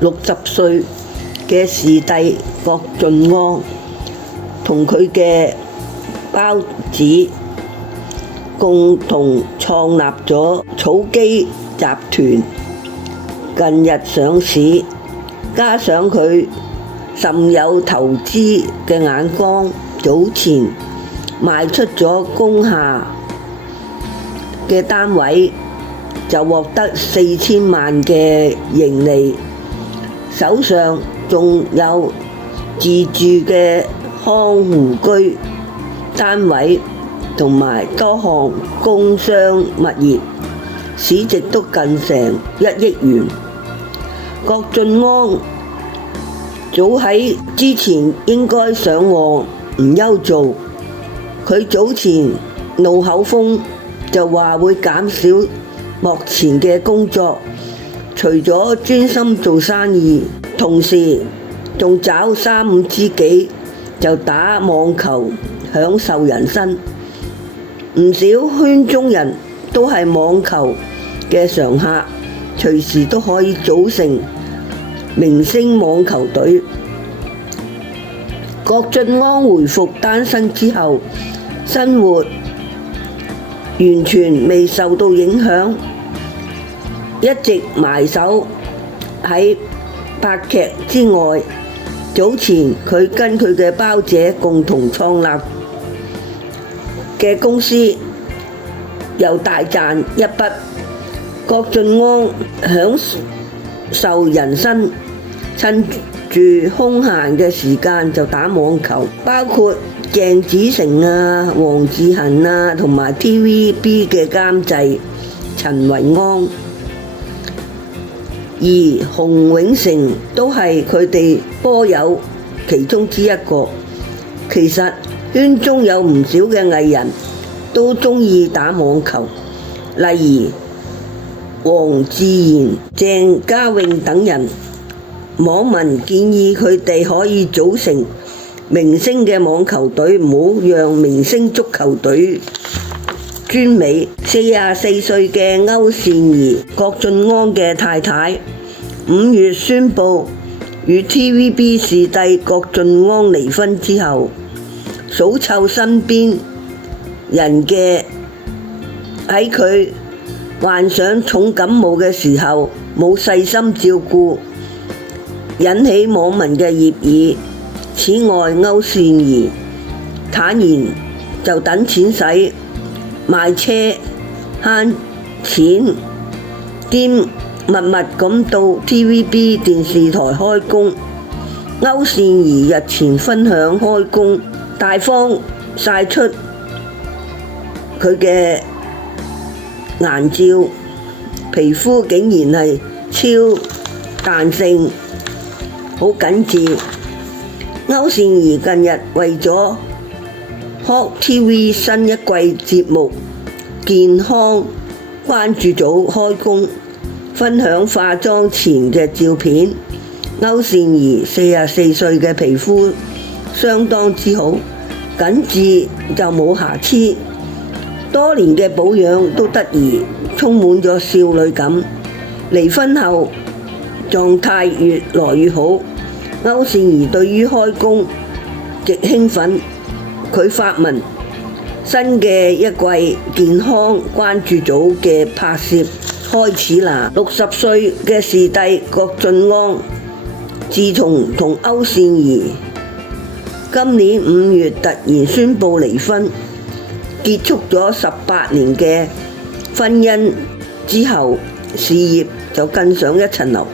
60歲嘅視帝郭晉安同佢嘅胞子共同創立咗草基集團，近日上市，加上佢甚有投資嘅眼光，早前賣出咗工廈嘅單位，就獲得4000萬嘅盈利，手上仲有自住嘅康湖居單位同埋多項工商物業，市值都近成1億元。郭晉安早喺之前應該上岸唔憂做，佢早前怒口風就話會減少目前嘅工作，除咗專心做生意，同時仲找3、5知己就打網球享受人生。唔少圈中人都係網球嘅常客，隨時都可以組成明星網球隊。郭晉安回復單身之後，生活完全未受到影響，一直埋首喺拍劇之外。早前佢跟佢嘅胞姐共同創立嘅公司又大賺一筆。郭晉安享受人生，趁住空閒嘅時間就打網球，包括鄭子誠啊、黃志恒啊同埋 TVB 嘅監製陳維安，而洪永城都係佢哋波友其中之一個。其實圈中有唔少嘅藝人都鍾意打網球，例如黃智賢、鄭嘉穎等人。網民建議佢哋可以組成明星嘅網球隊，唔好讓明星足球隊專美。44歲嘅歐善儀，郭晉安嘅太太，5月宣布與 TVB 視帝郭晉安離婚之後，數湊身邊人嘅喺佢患上重感冒嘅時候冇細心照顧，引起網民嘅熱議。此外，歐善儀坦言就等錢使，賣車慳錢，兼密密咁到 TVB 電視台開工。歐善儀日前分享開工，大方晒出佢嘅顏照，皮膚竟然係超彈性，好緊緻。歐善儀近日為咗 Hot TV 新一季節目健康關注組開工，分享化妝前嘅照片。歐善儀44歲嘅皮膚相當之好，緊緻就冇瑕疵，多年嘅保養都得宜充滿咗少女感。離婚後狀態越來越好。歐善儀對於開工極興奮，佢發文新嘅一季健康關注組嘅拍攝開始啦。60歲嘅視帝郭晉安，自從同歐善儀今年5月突然宣布離婚，結束咗18年嘅婚姻之後，事業就更上一層樓。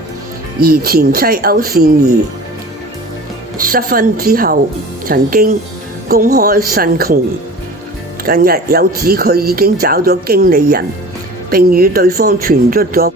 而前妻歐善儀失婚之後，曾經公開呻窮，近日有指佢已經找咗經理人，並與對方傳出咗